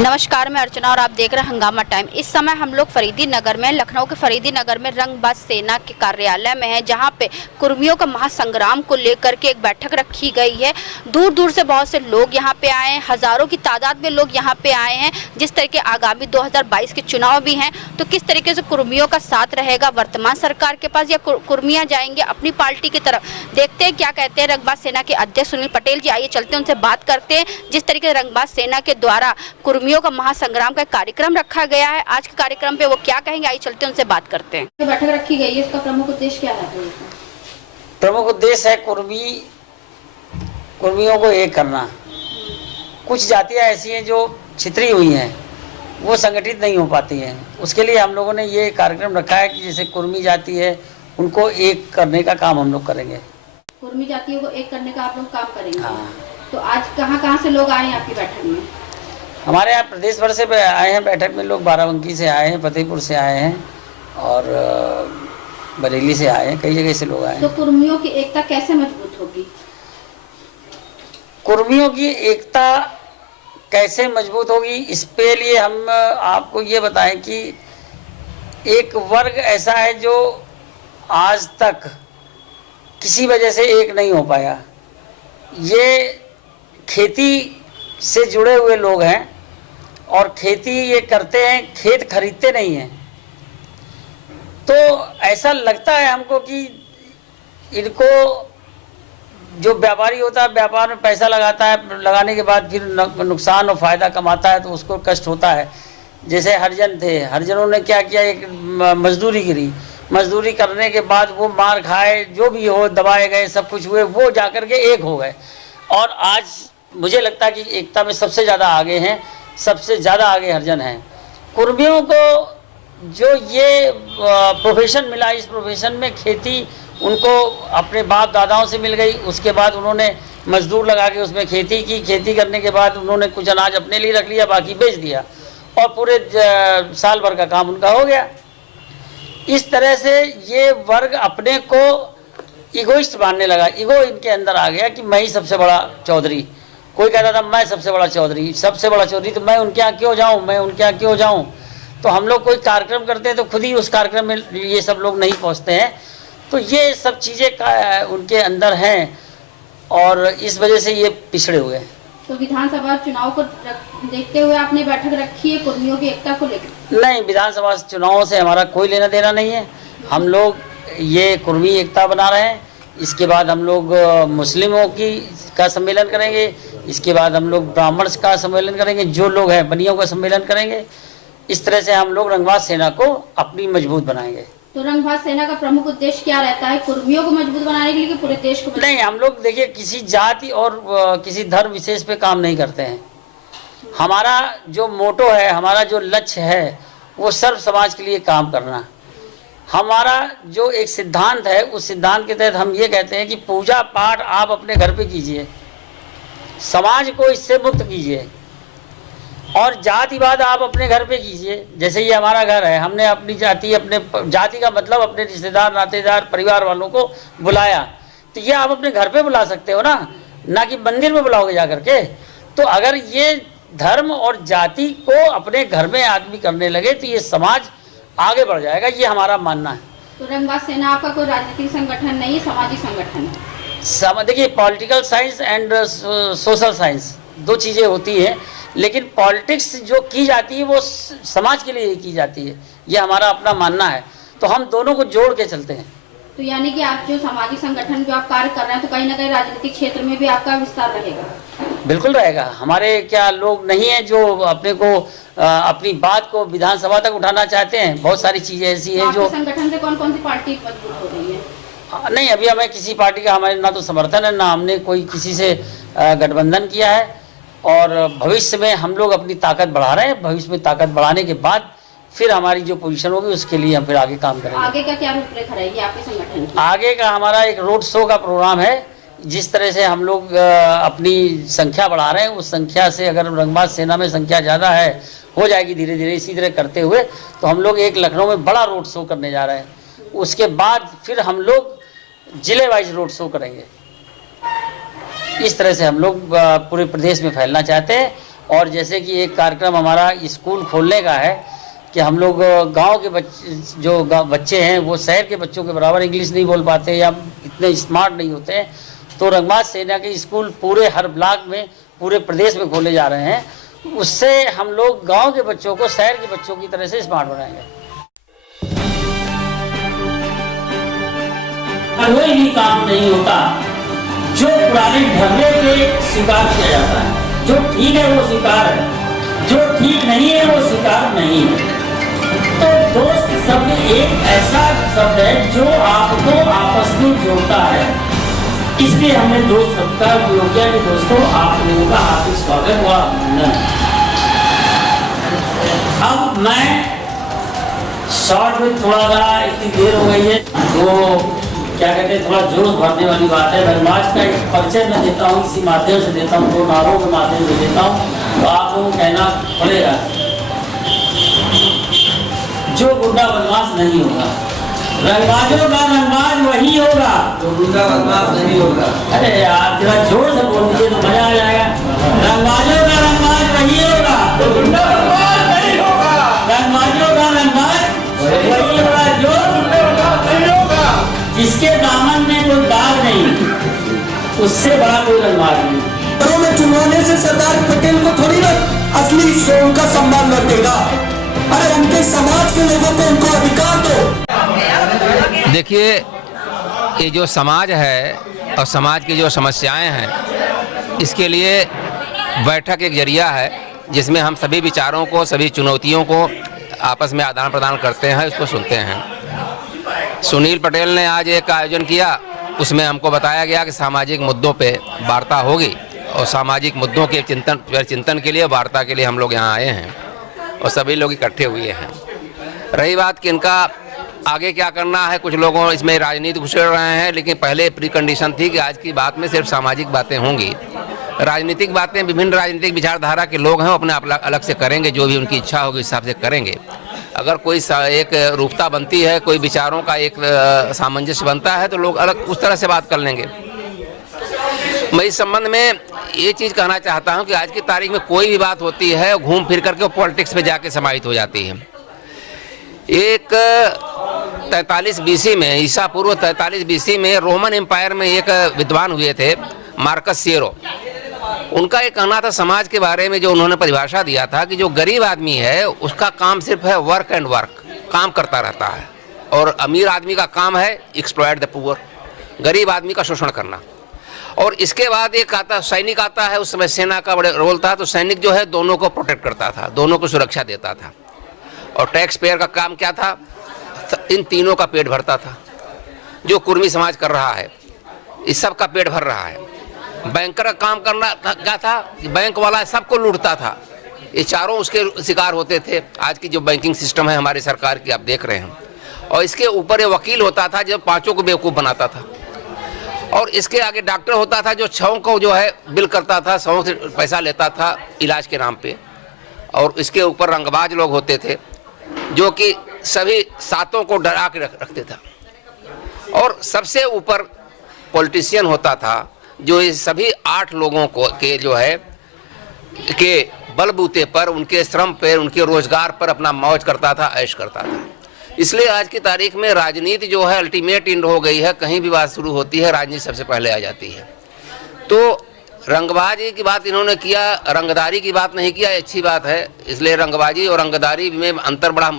नमस्कार, मैं अर्चना और आप देख रहे हैं हंगामा टाइम। इस समय हम लोग फरीदी नगर में, लखनऊ के फरीदी नगर में रंगबाज सेना के कार्यालय में हैं, जहां पे कुर्मियों का महासंग्राम को लेकर के एक बैठक रखी गई है। दूर दूर से बहुत से लोग यहां पे आए हैं, हजारों की तादाद में लोग यहां पे आए हैं। जिस तरीके आगामी 2022 के चुनाव भी हैं, तो किस तरीके से कुर्मियों का साथ रहेगा वर्तमान सरकार के पास या कुर्मियाँ जाएंगे अपनी पार्टी की तरफ। देखते हैं क्या कहते हैं रंगबाज सेना के अध्यक्ष सुनील पटेल जी। आइए चलते हैं, उनसे बात करते हैं। जिस तरीके से रंगबाज सेना के द्वारा कुर्मियों का महासंग्राम का कार्यक्रम रखा गया है, आज के कार्यक्रम पे वो क्या कहेंगे, आइए चलते हैं उनसे बात करते हैं। बैठक रखी गई है, इसका प्रमुख उद्देश्य क्या है? प्रमुख उद्देश्य है कुर्मियों को एक करना। कुछ जातियां ऐसी हैं जो छितरी हुई हैं, वो संगठित नहीं हो पाती हैं। उसके लिए हम लोगों ने ये कार्यक्रम रखा है कि जैसे कुर्मी जाति है, उनको एक करने का काम हम लोग करेंगे। कुर्मी जातियों को एक करने का आप लोग काम करेंगे? हाँ। तो आज कहाँ से लोग आए हैं आपकी बैठक में? हमारे यहाँ प्रदेश भर से आए हैं बैठक में लोग। बाराबंकी से आए हैं, फतेहपुर से आए हैं और बरेली से आए हैं, कई जगह से लोग आए हैं। तो कुर्मियों की एकता कैसे मजबूत होगी? कुर्मियों की एकता कैसे मजबूत होगी, इस पे लिए हम आपको ये बताएं कि एक वर्ग ऐसा है जो आज तक किसी वजह से एक नहीं हो पाया। ये खेती से जुड़े हुए लोग हैं और खेती ये करते हैं, खेत खरीदते नहीं हैं। तो ऐसा लगता है हमको कि इनको जो व्यापारी होता है, व्यापार में पैसा लगाता है, लगाने के बाद फिर नुकसान और फ़ायदा कमाता है तो उसको कष्ट होता है। जैसे हरिजन थे, हरिजनों ने क्या किया, एक मजदूरी करी, मजदूरी करने के बाद वो मार खाए, जो भी हो, दबाए गए, सब कुछ हुए, वो जाकर के एक हो गए। और आज मुझे लगता है कि एकता में सबसे ज़्यादा आगे हैं, सबसे ज़्यादा आगे हरिजन हैं। कुर्मियों को जो ये प्रोफेशन मिला, इस प्रोफेशन में खेती उनको अपने बाप दादाओं से मिल गई। उसके बाद उन्होंने मजदूर लगा के उसमें खेती की। खेती करने के बाद उन्होंने कुछ अनाज अपने लिए रख लिया, बाकी बेच दिया और पूरे साल भर का काम उनका हो गया। इस तरह से ये वर्ग अपने को इगोइस्ट मानने लगा। ईगो इनके अंदर आ गया कि मैं ही सबसे बड़ा चौधरी। कोई कहता था मैं सबसे बड़ा चौधरी, सबसे बड़ा चौधरी, तो मैं उनके यहाँ क्यों जाऊँ, मैं उनके यहाँ क्यों जाऊँ। तो हम लोग कोई कार्यक्रम करते हैं तो खुद ही उस कार्यक्रम में ये सब लोग नहीं पहुँचते हैं। तो ये सब चीज़ें उनके अंदर हैं और इस वजह से ये पिछड़े हुए हैं। तो विधानसभा चुनाव को देखते हुए आपने बैठक रखी है कुर्मियों की एकता को लेकर? नहीं, विधानसभा चुनावों से हमारा कोई लेना देना नहीं है। हम लोग ये कुर्मी एकता बना रहे हैं। इसके बाद हम लोग मुस्लिमों का सम्मेलन करेंगे, इसके बाद हम लोग ब्राह्मण का सम्मेलन करेंगे, जो लोग हैं बनियों का सम्मेलन करेंगे। इस तरह से हम लोग रंगबाज सेना को अपनी मजबूत बनाएंगे। तो रंगबाज सेना का प्रमुख उद्देश्य क्या रहता है, कुर्मियों को मजबूत बनाने के लिए, पूरे देश को? नहीं, हम लोग देखिए किसी जाति और किसी धर्म विशेष पे काम नहीं करते हैं। हमारा जो मोटो है, हमारा जो लक्ष्य है, वो सर्व समाज के लिए काम करना। हमारा जो एक सिद्धांत है, उस सिद्धांत के तहत हम ये कहते हैं कि पूजा पाठ आप अपने घर पे कीजिए, समाज को इससे मुक्त कीजिए, और जातिवाद आप अपने घर पे कीजिए। जैसे ये हमारा घर है, हमने अपनी जाति, अपने जाति का मतलब अपने रिश्तेदार, नातेदार, परिवार वालों को बुलाया, तो ये आप अपने घर पे बुला सकते हो ना कि मंदिर में बुलाओगे जा करके। तो अगर ये धर्म और जाति को अपने घर में आदमी करने लगे तो ये समाज आगे बढ़ जाएगा, ये हमारा मानना है। तो रंगबाज सेना आपका कोई राजनीतिक संगठन नहीं है, सामाजिक संगठन है? देखिए, political science and social science दो चीज़ें होती हैं, लेकिन पॉलिटिक्स जो की जाती है वो समाज के लिए की जाती है, ये हमारा अपना मानना है। तो हम दोनों को जोड़ के चलते हैं। तो यानी कि आप जो सामाजिक संगठन जो आप कार्य कर रहे हैं, तो कहीं ना कहीं राजनीतिक क्षेत्र में भी आपका विस्तार रहेगा? बिल्कुल रहेगा। हमारे क्या लोग नहीं हैं जो अपने को अपनी बात को विधानसभा तक उठाना चाहते हैं। बहुत सारी चीज़ें ऐसी हैं जो संगठन से कौन कौन सी पार्टी मजबूत हो रही है? नहीं, अभी हमें किसी पार्टी का हमारे ना तो समर्थन है, ना हमने कोई किसी से गठबंधन किया है। और भविष्य में हम लोग अपनी ताकत बढ़ा रहे हैं। भविष्य में ताकत बढ़ाने के बाद फिर हमारी जो पोजीशन होगी उसके लिए हम फिर आगे काम करेंगे। आगे का क्या रूपरेखा रहेगी आपके संगठन की? आगे का हमारा एक रोड शो का प्रोग्राम है। जिस तरह से हम लोग अपनी संख्या बढ़ा रहे हैं, उस संख्या से अगर रंगबाज सेना में संख्या ज़्यादा है, हो जाएगी धीरे धीरे। इसी तरह करते हुए तो हम लोग एक लखनऊ में बड़ा रोड शो करने जा रहे हैं। उसके बाद फिर हम लोग जिले वाइज रोड शो करेंगे। इस तरह से हम लोग पूरे प्रदेश में फैलना चाहते हैं और जैसे कि एक कार्यक्रम हमारा स्कूल खोलने का है कि हम लोग गांव के बच्चे हैं वो शहर के बच्चों के बराबर इंग्लिश नहीं बोल पाते या इतने स्मार्ट नहीं होते हैं, तो रंगबाज सेना के स्कूल पूरे हर ब्लॉक में पूरे प्रदेश में खोले जा रहे हैं। उससे हम लोग गांव के बच्चों को शहर के बच्चों की तरह से स्मार्ट बनाएंगे। कोई भी काम नहीं होता जो पुराने ढर्रे पे स्वीकार किया जाता है। जो ठीक है वो स्वीकार है, जो ठीक नहीं है वो स्वीकार नहीं है। तो दोस्त शब्द एक ऐसा शब्द है जो आपको आपस में जोड़ता है, इसलिए हमने दोस्त शब्द का उपयोग किया। कि दोस्तों आप लोगों का हार्दिक स्वागत हुआ। अब मैं शॉर्ट में थोड़ा सा इतनी देर हो गई है तो क्या कहते हैं थोड़ा जोश भरने वाली बात है। रंगबाज का एक परिचय मैं देता हूँ, इसी माध्यम से देता हूँ, 2 नारों के माध्यम से देता हूँ, तो आप लोगों को कहना पड़ेगा। जो गुंडा बदमाश नहीं होगा, रंगबाजों का रंगबाज वही होगा जो गुंडा बदमाश नहीं होगा। अरे यार जरा जोर से बोल दीजिए तो मजा आ जाएगा। रंगबाजों का रंगबाज वही होगा जो गुंडा बदमाश नहीं होगा। रंगबाजों का रंगबाज वही होगा जो गुंडा बदमाश नहीं होगा। जिसके दामन में कोई दाग नहीं, उससे बड़ा कोई रंगबाज नहीं। में चुनवाने से सरदार पटेल को थोड़ी ना असली स्वयं का सम्मान लगेगा। अरे उनके समाज के लोगों को उनको अधिकार दो। देखिए, ये जो समाज है और समाज की जो समस्याएं हैं, इसके लिए बैठक एक जरिया है जिसमें हम सभी विचारों को, सभी चुनौतियों को आपस में आदान प्रदान करते हैं, उसको सुनते हैं। सुनील पटेल ने आज एक आयोजन किया, उसमें हमको बताया गया कि सामाजिक मुद्दों पे वार्ता होगी और सामाजिक मुद्दों के चिंतन के लिए, वार्ता के लिए हम लोग यहाँ आए हैं और सभी लोग इकट्ठे हुए हैं। रही बात कि इनका आगे क्या करना है, कुछ लोगों इसमें राजनीति घुस रहे हैं, लेकिन पहले प्री कंडीशन थी कि आज की बात में सिर्फ सामाजिक बातें होंगी। राजनीतिक बातें विभिन्न राजनीतिक विचारधारा के लोग हैं, वो अपने अलग से करेंगे, जो भी उनकी इच्छा होगी उस हिसाब से करेंगे। अगर कोई एक रूपता बनती है, कोई विचारों का एक सामंजस्य बनता है, तो लोग अलग उस तरह से बात कर लेंगे। मैं इस संबंध में ये चीज़ कहना चाहता हूं कि आज की तारीख में कोई भी बात होती है घूम फिर करके वो पॉलिटिक्स में जाके समाहित हो जाती है। एक 43 BC में, ईसा पूर्व 43 BC में रोमन एम्पायर में एक विद्वान हुए थे, मार्कस सियरो। उनका एक कहना था समाज के बारे में, जो उन्होंने परिभाषा दिया था कि जो गरीब आदमी है उसका काम सिर्फ है वर्क एंड वर्क, काम करता रहता है, और अमीर आदमी का काम है एक्सप्लॉइट द पुअर, गरीब आदमी का शोषण करना। और इसके बाद एक आता सैनिक आता है, उस समय सेना का बड़े रोल था, तो सैनिक जो है दोनों को प्रोटेक्ट करता था, दोनों को सुरक्षा देता था। और टैक्स पेयर का काम क्या था, इन तीनों का पेट भरता था। जो कुर्मी समाज कर रहा है इस सब का पेट भर रहा है। बैंकर का काम करना क्या था, बैंक वाला सबको लूटता था, ये चारों उसके शिकार होते थे। आज की जो बैंकिंग सिस्टम है हमारी सरकार की आप देख रहे हैं। और इसके ऊपर ये वकील होता था जो 5 को बेवकूफ़ बनाता था। और इसके आगे डॉक्टर होता था जो 6 को जो है बिल करता था, 100 से पैसा लेता था इलाज के नाम पे। और इसके ऊपर रंगबाज लोग होते थे जो कि सभी 7 को डरा के रखते था। और सबसे ऊपर पॉलिटिशियन होता था जो इस सभी 8 लोगों को के जो है के बलबूते पर, उनके श्रम पर, उनके रोजगार पर अपना मौज करता था, ऐश करता था। इसलिए आज की तारीख में राजनीति जो है अल्टीमेट एंड हो गई है। कहीं भी बात शुरू होती है राजनीति सबसे पहले आ जाती है। तो रंगबाजी की बात इन्होंने किया, रंगदारी की बात नहीं किया, अच्छी बात है। इसलिए रंगबाजी और रंगदारी में अंतर बड़ा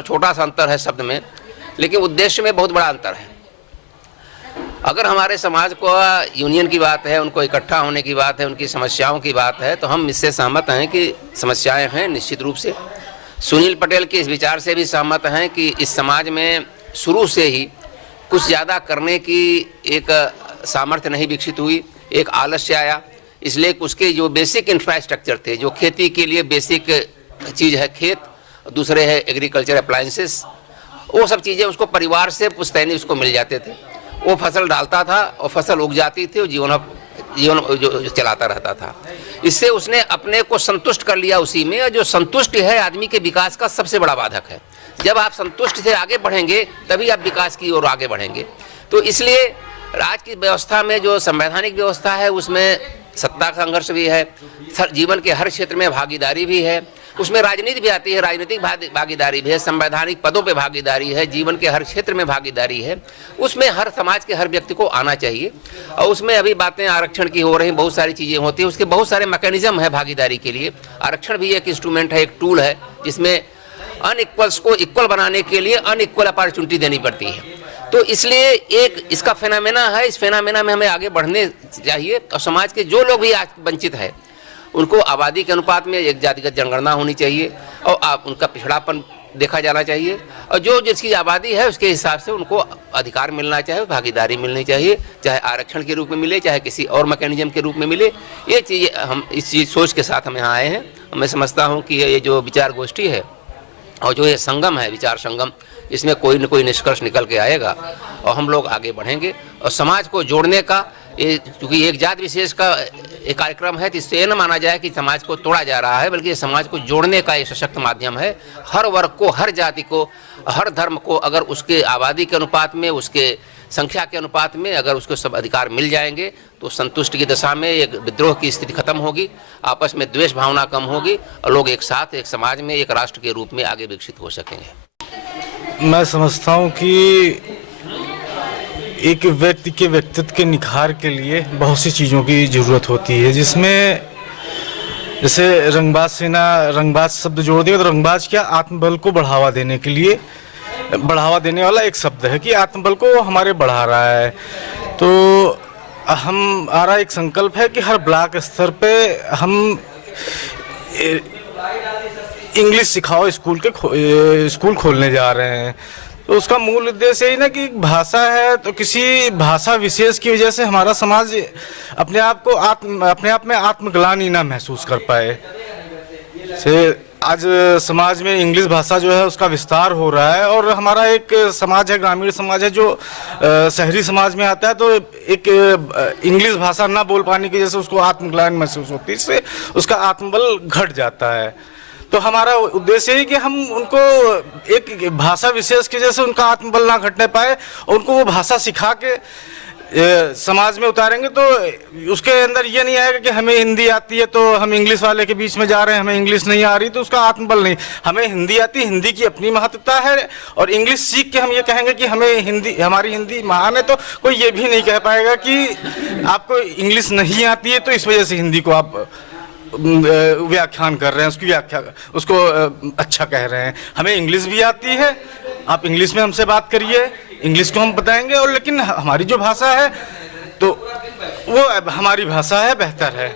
छोटा सा अंतर है शब्द में, लेकिन उद्देश्य में बहुत बड़ा अंतर है। अगर हमारे समाज को यूनियन की बात है, उनको इकट्ठा होने की बात है, उनकी समस्याओं की बात है, तो हम इससे सहमत हैं कि समस्याएं हैं निश्चित रूप से। सुनील पटेल के इस विचार से भी सहमत हैं कि इस समाज में शुरू से ही कुछ ज़्यादा करने की एक सामर्थ्य नहीं विकसित हुई, एक आलस्य आया। इसलिए उसके जो बेसिक इंफ्रास्ट्रक्चर थे, जो खेती के लिए बेसिक चीज़ है खेत, दूसरे है एग्रीकल्चर अप्लायंसेस, वो सब चीज़ें उसको परिवार से पुश्तैनी उसको मिल जाते थे। वो फसल डालता था और फसल उग जाती थी और जीवन जो चलाता रहता था। इससे उसने अपने को संतुष्ट कर लिया उसी में, और जो संतुष्टि है आदमी के विकास का सबसे बड़ा बाधक है। जब आप संतुष्ट से आगे बढ़ेंगे तभी आप विकास की ओर आगे बढ़ेंगे। तो इसलिए आज की व्यवस्था में जो संवैधानिक व्यवस्था है उसमें सत्ता संघर्ष भी है, जीवन के हर क्षेत्र में भागीदारी भी है, उसमें राजनीति भी आती है, राजनीतिक भागीदारी भी है, संवैधानिक पदों पे भागीदारी है, जीवन के हर क्षेत्र में भागीदारी है। उसमें हर समाज के हर व्यक्ति को आना चाहिए। और उसमें अभी बातें आरक्षण की हो रही, बहुत सारी चीज़ें होती हैं, उसके बहुत सारे मैकेनिज्म है भागीदारी के लिए। आरक्षण भी एक इंस्ट्रूमेंट है, एक टूल है, जिसमें अनइक्वल्स को इक्वल बनाने के लिए अनइक्वल अपॉर्चुनिटी देनी पड़ती है। तो इसलिए एक इसका फेनामेना है, इस फेनामेना में हमें आगे बढ़ने चाहिए। और समाज के जो लोग भी आज वंचित है उनको आबादी के अनुपात में एक जातिगत जनगणना होनी चाहिए और उनका पिछड़ापन देखा जाना चाहिए, और जो जिसकी आबादी है उसके हिसाब से उनको अधिकार मिलना चाहिए, भागीदारी मिलनी चाहिए, चाहे आरक्षण के रूप में मिले, चाहे किसी और मैकेनिज्म के रूप में मिले। ये चीज़ हम इस चीज़ सोच के साथ हम यहाँ आए हैं। मैं समझता हूँ कि ये जो विचार गोष्ठी है और जो ये संगम है, विचार संगम, इसमें कोई न कोई निष्कर्ष निकल के आएगा और हम लोग आगे बढ़ेंगे। और समाज को जोड़ने का ये, क्योंकि एक जात विशेष का एक कार्यक्रम है, तो इससे ये न माना जाए कि समाज को तोड़ा जा रहा है, बल्कि ये समाज को जोड़ने का एक सशक्त माध्यम है। हर वर्ग को, हर जाति को, हर धर्म को अगर उसके आबादी के अनुपात में, उसके संख्या के अनुपात में अगर उसको सब अधिकार मिल जाएंगे तो संतुष्टि की दशा में एक विद्रोह की स्थिति खत्म होगी, आपस में द्वेष भावना कम होगी और लोग एक साथ एक समाज में, एक राष्ट्र के रूप में आगे विकसित हो सकेंगे। मैं समझता हूँ कि एक व्यक्ति के व्यक्तित्व के निखार के लिए बहुत सी चीज़ों की ज़रूरत होती है, जिसमें जैसे रंगबाज सेना, रंगबाज शब्द जोड़ दिया तो रंगबाज क्या, आत्मबल को बढ़ावा देने के लिए, बढ़ावा देने वाला एक शब्द है कि आत्मबल को हमारे बढ़ा रहा है। तो हमारा एक संकल्प है कि हर ब्लॉक स्तर पे हम इंग्लिश सिखाओ स्कूल खोलने जा रहे हैं। तो उसका मूल उद्देश्य यही ना कि भाषा है, तो किसी भाषा विशेष की वजह से हमारा समाज अपने आप में आत्मग्लानि ना महसूस कर पाए। से आज समाज में इंग्लिश भाषा जो है उसका विस्तार हो रहा है, और हमारा एक समाज है, ग्रामीण समाज है, जो शहरी समाज में आता है, तो एक इंग्लिश भाषा ना बोल पाने की वजह से उसको आत्मग्लानि महसूस होती है, इससे उसका आत्मबल घट जाता है। तो हमारा उद्देश्य है कि हम उनको एक भाषा विशेष की वजह से उनका आत्मबल ना घटने पाए, और उनको वो भाषा सिखा के समाज में उतारेंगे तो उसके अंदर ये नहीं आएगा कि हमें हिंदी आती है तो हम इंग्लिश वाले के बीच में जा रहे हैं, हमें इंग्लिश नहीं आ रही, तो उसका आत्मबल नहीं। हमें हिंदी आती है, हिंदी की अपनी महत्वता है, और इंग्लिश सीख के हम ये कहेंगे कि हमारी हिंदी महान है, तो कोई ये भी नहीं कह पाएगा कि आपको इंग्लिश नहीं आती है तो इस वजह से हिंदी को आप व्याख्यान कर रहे हैं, उसको अच्छा कह रहे हैं। हमें इंग्लिश भी आती है, आप इंग्लिश में हमसे बात करिए, इंग्लिश को हम बताएंगे, और लेकिन हमारी जो भाषा है तो वो हमारी भाषा है, बेहतर है।